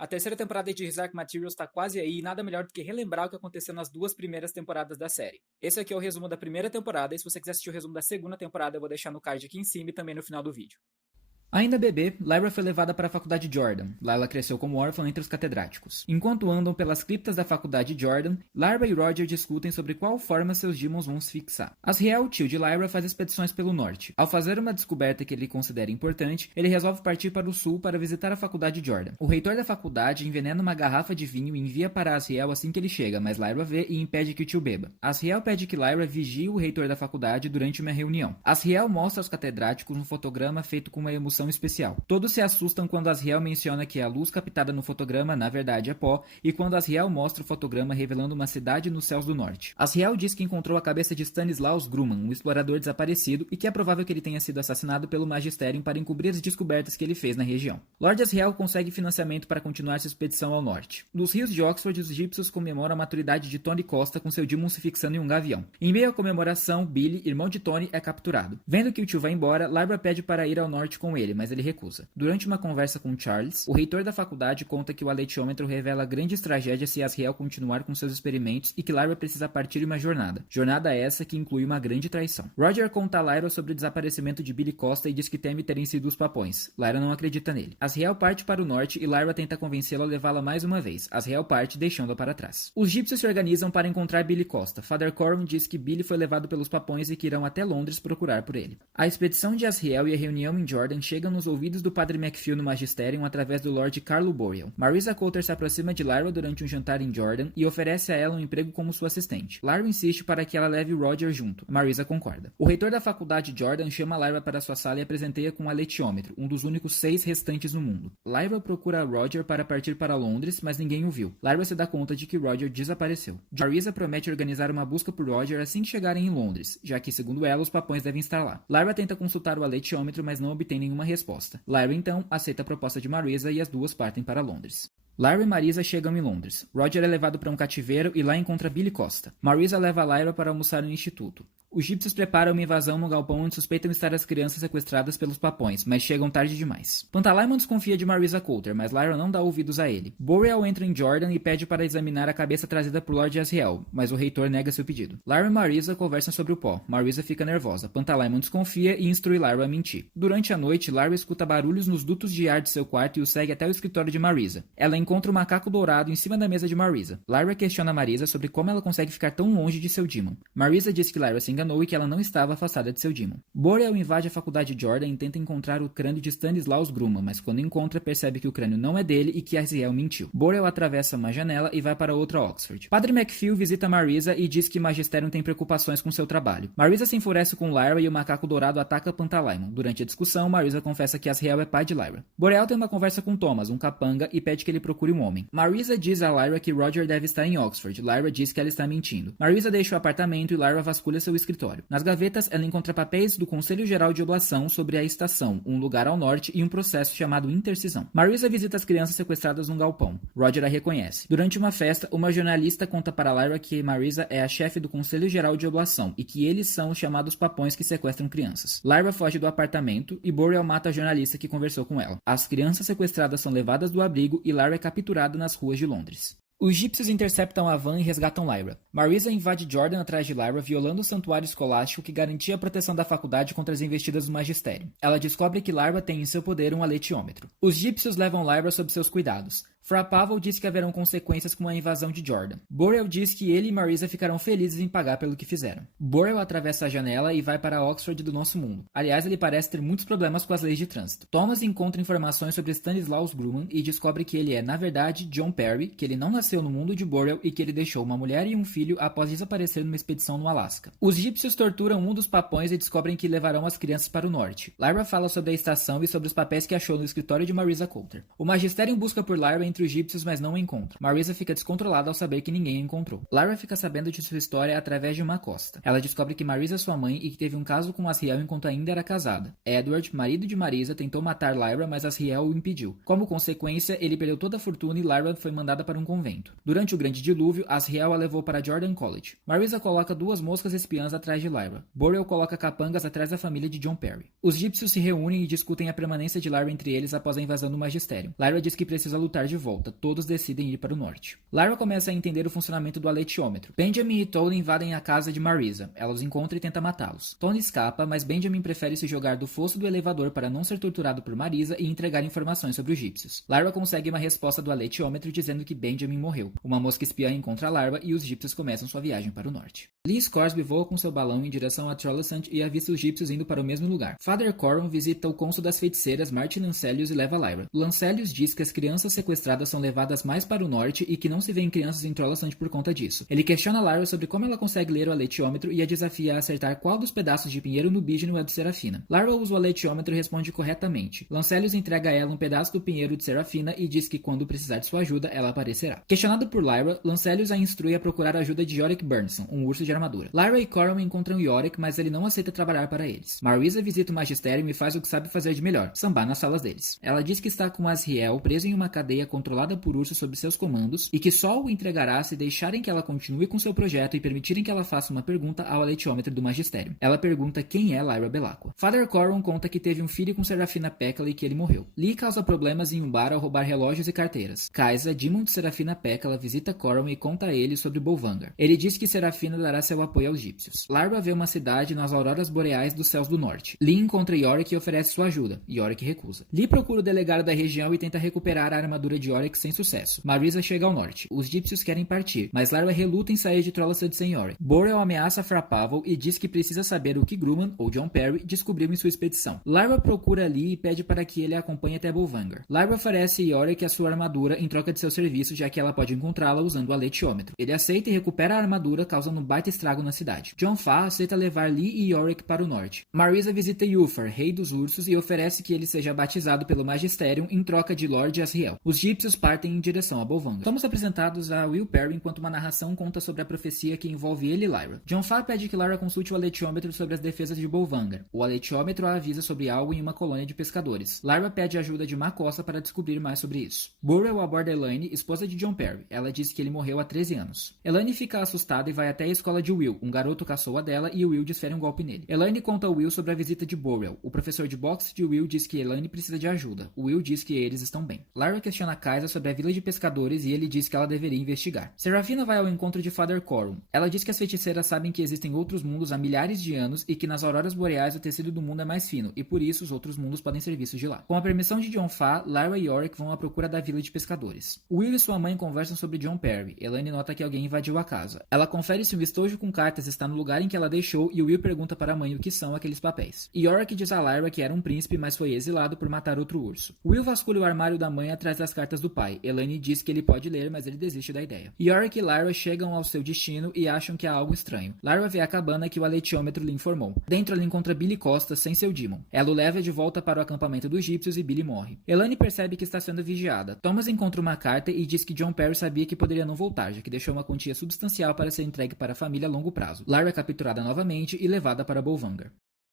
A terceira temporada de His Dark Materials tá quase aí e nada melhor do que relembrar o que aconteceu nas duas primeiras temporadas da série. Esse aqui é o resumo da primeira temporada e se você quiser assistir o resumo da segunda temporada eu vou deixar no card aqui em cima e também no final do vídeo. Ainda bebê, Lyra foi levada para a faculdade Jordan. Lá ela cresceu como órfã entre os catedráticos. Enquanto andam pelas criptas da faculdade Jordan, Lyra e Roger discutem sobre qual forma seus demons vão se fixar. Asriel, tio de Lyra, faz expedições pelo norte. Ao fazer uma descoberta que ele considera importante, ele resolve partir para o sul para visitar a faculdade Jordan. O reitor da faculdade envenena uma garrafa de vinho e envia para Asriel assim que ele chega, mas Lyra vê e impede que o tio beba. Asriel pede que Lyra vigie o reitor da faculdade durante uma reunião. Asriel mostra aos catedráticos um fotograma feito com uma emoção especial. Todos se assustam quando Asriel menciona que a luz captada no fotograma na verdade é pó, e quando Asriel mostra o fotograma revelando uma cidade nos céus do norte. Asriel diz que encontrou a cabeça de Stanislaus Grumman, um explorador desaparecido, e que é provável que ele tenha sido assassinado pelo Magisterium para encobrir as descobertas que ele fez na região. Lord Asriel consegue financiamento para continuar sua expedição ao norte. Nos rios de Oxford, os egípcios comemoram a maturidade de Tony Costa com seu demon se fixando em um gavião. Em meio à comemoração, Billy, irmão de Tony, é capturado. Vendo que o tio vai embora, Lyra pede para ir ao norte com ele, mas ele recusa. Durante uma conversa com Charles, o reitor da faculdade conta que o aletiômetro revela grandes tragédias se Asriel continuar com seus experimentos e que Lyra precisa partir em uma jornada. Jornada essa que inclui uma grande traição. Roger conta a Lyra sobre o desaparecimento de Billy Costa e diz que teme terem sido os papões. Lyra não acredita nele. Asriel parte para o norte e Lyra tenta convencê-lo a levá-la mais uma vez. Asriel parte, deixando-a para trás. Os egípcios se organizam para encontrar Billy Costa. Father Coram diz que Billy foi levado pelos papões e que irão até Londres procurar por ele. A expedição de Asriel e a reunião em Jordan chegam nos ouvidos do Padre McPhil no Magisterium através do Lord Carlo Boreal. Marisa Coulter se aproxima de Lyra durante um jantar em Jordan e oferece a ela um emprego como sua assistente. Lyra insiste para que ela leve Roger junto. Marisa concorda. O reitor da faculdade Jordan chama Lyra para sua sala e a presenteia com um aletiômetro, um dos únicos 6 restantes no mundo. Lyra procura Roger para partir para Londres, mas ninguém o viu. Lyra se dá conta de que Roger desapareceu. Marisa promete organizar uma busca por Roger assim que chegarem em Londres, já que, segundo ela, os papões devem estar lá. Lyra tenta consultar o aletiômetro, mas não obtém nenhuma resposta. Lyra, então, aceita a proposta de Marisa e as duas partem para Londres. Lyra e Marisa chegam em Londres. Roger é levado para um cativeiro e lá encontra Billy Costa. Marisa leva Lyra para almoçar no instituto. Os egípcios preparam uma invasão no galpão onde suspeitam estar as crianças sequestradas pelos papões, mas chegam tarde demais. Pantalaimon desconfia de Marisa Coulter, mas Lyra não dá ouvidos a ele. Boreal entra em Jordan e pede para examinar a cabeça trazida por Lord Asriel, mas o reitor nega seu pedido. Lyra e Marisa conversam sobre o pó. Marisa fica nervosa. Pantalaimon desconfia e instrui Lyra a mentir. Durante a noite, Lyra escuta barulhos nos dutos de ar de seu quarto e o segue até o escritório de Marisa. Ela encontra um macaco dourado em cima da mesa de Marisa. Lyra questiona Marisa sobre como ela consegue ficar tão longe de seu demon. Marisa diz que Lyra se enganou e que ela não estava afastada de seu demon. Boreal invade a faculdade Jordan e tenta encontrar o crânio de Stanislaus Grumman, mas quando encontra percebe que o crânio não é dele e que Asriel mentiu. Boreal atravessa uma janela e vai para outra Oxford. Padre McPhil visita Marisa e diz que Magisterium tem preocupações com seu trabalho. Marisa se enfurece com Lyra e o macaco dourado ataca Pantalaimon. Durante a discussão, Marisa confessa que Asriel é pai de Lyra. Boreal tem uma conversa com Thomas, um capanga, e pede que ele procure um homem. Marisa diz a Lyra que Roger deve estar em Oxford. Lyra diz que ela está mentindo. Marisa deixa o apartamento e Lyra vasculha seu escritório. Nas gavetas, ela encontra papéis do Conselho Geral de Oblação sobre a estação, um lugar ao norte e um processo chamado intercisão. Marisa visita as crianças sequestradas num galpão. Roger a reconhece. Durante uma festa, uma jornalista conta para Lyra que Marisa é a chefe do Conselho Geral de Oblação e que eles são os chamados papões que sequestram crianças. Lyra foge do apartamento e Boreal mata a jornalista que conversou com ela. As crianças sequestradas são levadas do abrigo e Lyra é capturada nas ruas de Londres. Os egípcios interceptam a van e resgatam Lyra. Marisa invade Jordan atrás de Lyra, violando o santuário escolástico que garantia a proteção da faculdade contra as investidas do magistério. Ela descobre que Lyra tem em seu poder um aletiômetro. Os egípcios levam Lyra sob seus cuidados. Fra Pavel diz que haverão consequências com a invasão de Jordan. Boreal diz que ele e Marisa ficarão felizes em pagar pelo que fizeram. Boreal atravessa a janela e vai para Oxford do nosso mundo. Aliás, ele parece ter muitos problemas com as leis de trânsito. Thomas encontra informações sobre Stanislaus Grumman e descobre que ele é, na verdade, John Perry, que ele não nasceu no mundo de Boreal e que ele deixou uma mulher e um filho após desaparecer numa expedição no Alasca. Os egípcios torturam um dos papões e descobrem que levarão as crianças para o norte. Lyra fala sobre a estação e sobre os papéis que achou no escritório de Marisa Coulter. O Magisterium busca por Lyra entre os egípcios, mas não a encontra. Marisa fica descontrolada ao saber que ninguém a encontrou. Lyra fica sabendo de sua história através de uma costa. Ela descobre que Marisa é sua mãe e que teve um caso com Asriel enquanto ainda era casada. Edward, marido de Marisa, tentou matar Lyra, mas Asriel o impediu. Como consequência, ele perdeu toda a fortuna e Lyra foi mandada para um convento. Durante o grande dilúvio, Asriel a levou para Jordan College. Marisa coloca 2 moscas espiãs atrás de Lyra. Boreal coloca capangas atrás da família de John Perry. Os egípcios se reúnem e discutem a permanência de Lyra entre eles após a invasão do Magistério. Lyra diz que precisa lutar de volta, todos decidem ir para o norte. Lyra começa a entender o funcionamento do aletiômetro. Benjamin e Tony invadem a casa de Marisa. Ela os encontra e tenta matá-los. Tony escapa, mas Benjamin prefere se jogar do fosso do elevador para não ser torturado por Marisa e entregar informações sobre os egípcios. Lyra consegue uma resposta do aletiômetro dizendo que Benjamin morreu. Uma mosca espiã encontra Lyra e os egípcios começam sua viagem para o norte. Lee Scoresby voa com seu balão em direção a Trollesund e avista os egípcios indo para o mesmo lugar. Father Coram visita o cônsul das feiticeiras Martin Lancelius e leva Lyra. Lancelius diz que as crianças sequestradas são levadas mais para o norte e que não se vêem crianças em Trollesund por conta disso. Ele questiona Lyra sobre como ela consegue ler o aletiômetro e a desafia a acertar qual dos pedaços de pinheiro nubígeno é do Serafina. Lyra usa o aletiômetro e responde corretamente. Lancelius entrega a ela um pedaço do pinheiro de Serafina e diz que quando precisar de sua ajuda, ela aparecerá. Questionado por Lyra, Lancelius a instrui a procurar a ajuda de Yorick Burnson, um urso de armadura. Lyra e Coram encontram Yorick, mas ele não aceita trabalhar para eles. Marisa visita o magistério e faz o que sabe fazer de melhor, sambar nas salas deles. Ela diz que está com Asriel preso em uma cadeia controlada por ursos sob seus comandos e que só o entregará se deixarem que ela continue com seu projeto e permitirem que ela faça uma pergunta ao aletiômetro do magistério. Ela pergunta quem é Lyra Belacqua. Father Coram conta que teve um filho com Serafina Pekkala e que ele morreu. Lee causa problemas em um bar ao roubar relógios e carteiras. Kaisa, Demon de Serafina Pekkala, visita Coram e conta a ele sobre Bolvangar. Ele diz que Serafina dará seu apoio aos egípcios. Lyra vê uma cidade nas auroras boreais dos céus do norte. Lee encontra Yorick e oferece sua ajuda. Yorick recusa. Lee procura o delegado da região e tenta recuperar a armadura de Yorick sem sucesso. Marisa chega ao norte. Os egípcios querem partir, mas Lyra reluta em sair de Trollesund sem Yorick. Borel ameaça Frapavel e diz que precisa saber o que Grumman, ou John Perry, descobriu em sua expedição. Lyra procura Lee e pede para que ele a acompanhe até Bolvangar. Lyra oferece Yorick a sua armadura em troca de seu serviço, já que ela pode encontrá-la usando o aletiômetro. Ele aceita e recupera a armadura, causando um baita estrago na cidade. John Fa aceita levar Lee e Yorick para o norte. Marisa visita Yufar, rei dos ursos, e oferece que ele seja batizado pelo Magisterium em troca de Lord Asriel. Os egípcios partem em direção a Bolvangar. Somos apresentados a Will Perry enquanto uma narração conta sobre a profecia que envolve ele e Lyra. John Fa pede que Lyra consulte o aletiômetro sobre as defesas de Bolvangar. O aletiômetro a avisa sobre algo em uma colônia de pescadores. Lyra pede ajuda de Makossa para descobrir mais sobre isso. Burrell aborda Elaine, esposa de John Perry. Ela diz que ele morreu há 13 anos. Elaine fica assustada e vai até a escola de Will. Um garoto caçou a dela e Will desfere um golpe nele. Elaine conta a Will sobre a visita de Burrell. O professor de boxe de Will diz que Elaine precisa de ajuda. Will diz que eles estão bem. Lyra questiona Kaisa sobre a vila de pescadores e ele diz que ela deveria investigar. Serafina vai ao encontro de Father Coram. Ela diz que as feiticeiras sabem que existem outros mundos há milhares de anos e que nas auroras boreais o tecido do mundo é mais fino e por isso os outros mundos podem ser vistos de lá. Com a permissão de John Fa, Lyra e Yorick vão à procura da vila de pescadores. Will e sua mãe conversam sobre John Perry. Elaine nota que alguém invadiu a casa. Ela confere se um estojo com cartas está no lugar em que ela deixou e Will pergunta para a mãe o que são aqueles papéis. Yorick diz a Lyra que era um príncipe, mas foi exilado por matar outro urso. Will vasculha o armário da mãe atrás das cartas do pai. Elaine diz que ele pode ler, mas ele desiste da ideia. Yorick e Lyra chegam ao seu destino e acham que há algo estranho. Lyra vê a cabana que o aletiômetro lhe informou. Dentro ela encontra Billy Costa sem seu Demon. Ela o leva de volta para o acampamento dos egípcios e Billy morre. Elaine percebe que está sendo vigiada. Thomas encontra uma carta e diz que John Perry sabia que poderia não voltar, já que deixou uma quantia substancial para ser entregue para a família a longo prazo. Lyra é capturada novamente e levada para Bolvangar.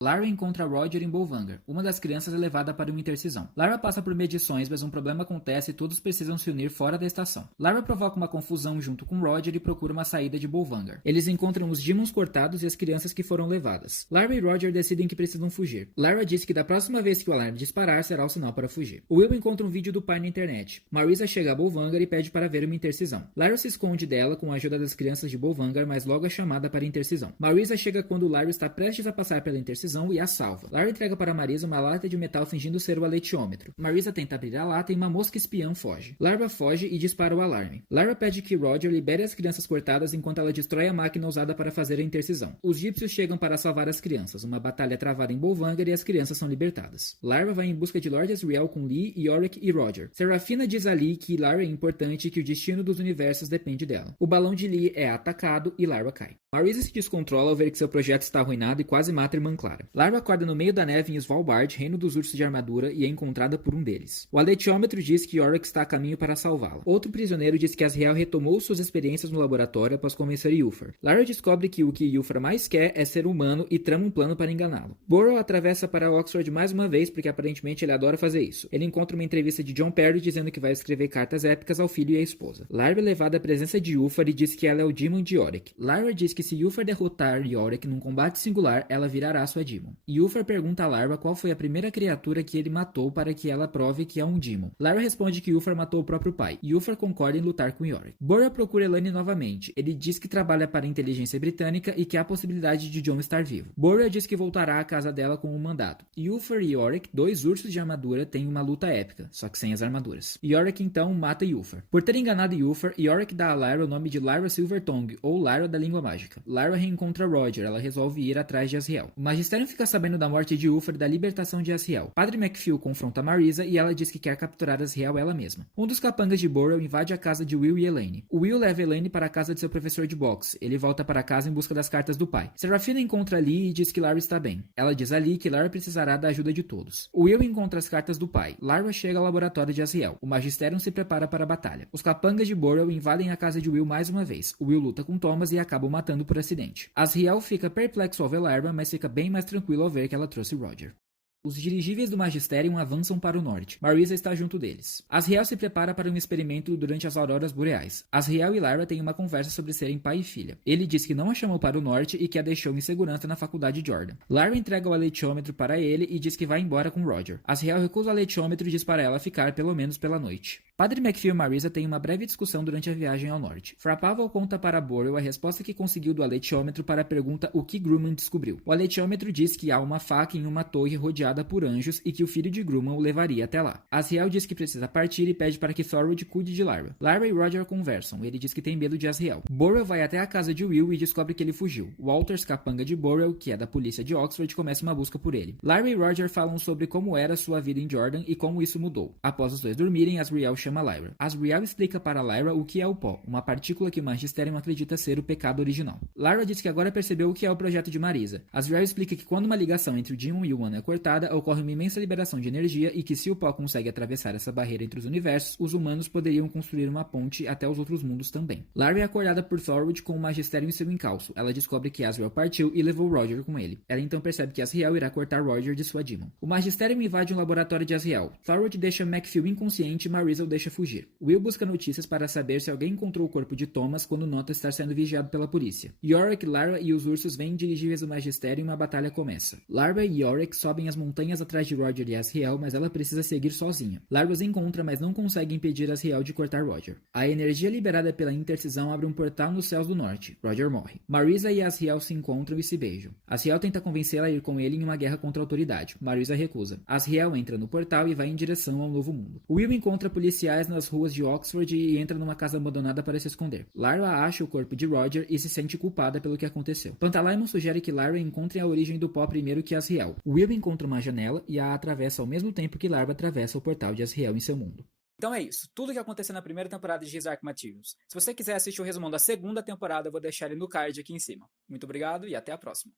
Lyra encontra Roger em Bolvangar. Uma das crianças é levada para uma intercisão. Lyra passa por medições, mas um problema acontece e todos precisam se unir fora da estação. Lyra provoca uma confusão junto com Roger e procura uma saída de Bolvangar. Eles encontram os demons cortados e as crianças que foram levadas. Lyra e Roger decidem que precisam fugir. Lyra diz que da próxima vez que o alarme disparar será o sinal para fugir. Will encontra um vídeo do pai na internet. Marisa chega a Bolvangar e pede para ver uma intercisão. Lyra se esconde dela com a ajuda das crianças de Bolvangar, mas logo é chamada para a intercisão. Marisa chega quando Lyra está prestes a passar pela intercisão e a salva. Lyra entrega para Marisa uma lata de metal fingindo ser o aletiômetro. Marisa tenta abrir a lata e uma mosca espiã foge. Lyra foge e dispara o alarme. Lyra pede que Roger libere as crianças cortadas enquanto ela destrói a máquina usada para fazer a intercisão. Os egípcios chegam para salvar as crianças. Uma batalha é travada em Bolvangar e as crianças são libertadas. Lyra vai em busca de Lord Asriel com Lee, Yorick e Roger. Serafina diz a Lee que Lyra é importante e que o destino dos universos depende dela. O balão de Lee é atacado e Lyra cai. Marisa se descontrola ao ver que seu projeto está arruinado e quase mata a irmã Clara. Lyra acorda no meio da neve em Svalbard, reino dos ursos de armadura, e é encontrada por um deles. O aletiômetro diz que Yorick está a caminho para salvá-la. Outro prisioneiro diz que Asriel retomou suas experiências no laboratório após convencer Yufar. Lyra descobre que o que Yufar mais quer é ser humano e trama um plano para enganá-lo. Burrell atravessa para Oxford mais uma vez porque aparentemente ele adora fazer isso. Ele encontra uma entrevista de John Perry dizendo que vai escrever cartas épicas ao filho e à esposa. Lyra é levada à presença de Yufar e diz que ela é o Demon de Yorick. Lyra diz que se Yufar derrotar Yorick num combate singular, ela virará sua Demon. Yuffie pergunta a Lyra qual foi a primeira criatura que ele matou para que ela prove que é um Demon. Lyra responde que Yuffie matou o próprio pai. Yuffie concorda em lutar com Yorick. Bora procura Elaine novamente. Ele diz que trabalha para a inteligência britânica e que há a possibilidade de Jon estar vivo. Bora diz que voltará à casa dela com um mandato. Yuffie e Yorick, dois ursos de armadura, têm uma luta épica, só que sem as armaduras. Yorick então mata Yuffie. Por ter enganado Yuffie, Yorick dá a Lyra o nome de Lyra Silvertongue, ou Lyra da língua mágica. Lyra reencontra Roger, ela resolve ir atrás de Asriel. O Magistério fica sabendo da morte de Yuffie e da libertação de Asriel. Padre McPhil confronta Marisa e ela diz que quer capturar Asriel ela mesma. Um dos capangas de Burrow invade a casa de Will e Elaine. O Will leva Elaine para a casa de seu professor de boxe. Ele volta para casa em busca das cartas do pai. Serafina encontra Lee e diz que Lyra está bem. Ela diz a Lee que Lyra precisará da ajuda de todos. O Will encontra as cartas do pai. Lyra chega ao laboratório de Asriel. O Magistério se prepara para a batalha. Os capangas de Burrow invadem a casa de Will mais uma vez. O Will luta com Thomas e acaba o matando por acidente. Asriel fica perplexo ao ver Lyra, mas fica bem mais tranquilo ao ver que ela trouxe Roger. Os dirigíveis do Magisterium avançam para o norte. Marisa está junto deles. Asriel se prepara para um experimento durante as auroras boreais. Asriel e Lyra têm uma conversa sobre serem pai e filha. Ele diz que não a chamou para o norte e que a deixou em segurança na faculdade Jordan. Lyra entrega o aletiômetro para ele e diz que vai embora com Roger. Asriel recusa o aletiômetro e diz para ela ficar pelo menos pela noite. Padre McPhil e Marisa têm uma breve discussão durante a viagem ao norte. Frappavel conta para Burrow a resposta que conseguiu do aletiômetro para a pergunta o que Grumman descobriu. O aletiômetro diz que há uma faca em uma torre rodeada por anjos e que o filho de Grumman o levaria até lá. Asriel diz que precisa partir e pede para que Thorwald cuide de Lyra. Lyra e Roger conversam. Ele diz que tem medo de Asriel. Burrow vai até a casa de Will e descobre que ele fugiu. Walters, capanga de Burrow, que é da polícia de Oxford, começa uma busca por ele. Lyra e Roger falam sobre como era sua vida em Jordan e como isso mudou. Após os dois dormirem, Asriel chama Lyra. Asriel explica para Lyra o que é o pó, uma partícula que o Magisterium acredita ser o pecado original. Lyra diz que agora percebeu o que é o projeto de Marisa. Asriel explica que quando uma ligação entre o Demon e o One é cortada, ocorre uma imensa liberação de energia e que se o pó consegue atravessar essa barreira entre os universos, os humanos poderiam construir uma ponte até os outros mundos também. Lyra é acordada por Thorwald com o Magisterium em seu encalço. Ela descobre que Asriel partiu e levou Roger com ele. Ela então percebe que Asriel irá cortar Roger de sua Demon. O Magisterium invade um laboratório de Asriel. Thorwald deixa McPhil inconsciente e Marisa o deixa fugir. Will busca notícias para saber se alguém encontrou o corpo de Thomas quando nota estar sendo vigiado pela polícia. Yorick, Lyra e os ursos vêm dirigíveis do Magistério e uma batalha começa. Lyra e Yorick sobem as montanhas atrás de Roger e Asriel, mas ela precisa seguir sozinha. Lyra os encontra, mas não consegue impedir Asriel de cortar Roger. A energia liberada pela intercisão abre um portal nos céus do norte. Roger morre. Marisa e Asriel se encontram e se beijam. Asriel tenta convencê-la a ir com ele em uma guerra contra a autoridade. Marisa recusa. Asriel entra no portal e vai em direção ao novo mundo. Will encontra policiais nas ruas de Oxford e entra numa casa abandonada para se esconder. Lyra acha o corpo de Roger e se sente culpada pelo que aconteceu. Pantalaimon sugere que Lyra encontre a origem do pó primeiro que Asriel. Will encontra uma janela e a atravessa ao mesmo tempo que Lyra atravessa o portal de Asriel em seu mundo. Então é isso, tudo que aconteceu na primeira temporada de His Dark Materials. Se você quiser assistir o resumo da segunda temporada, eu vou deixar ele no card aqui em cima. Muito obrigado e até a próxima.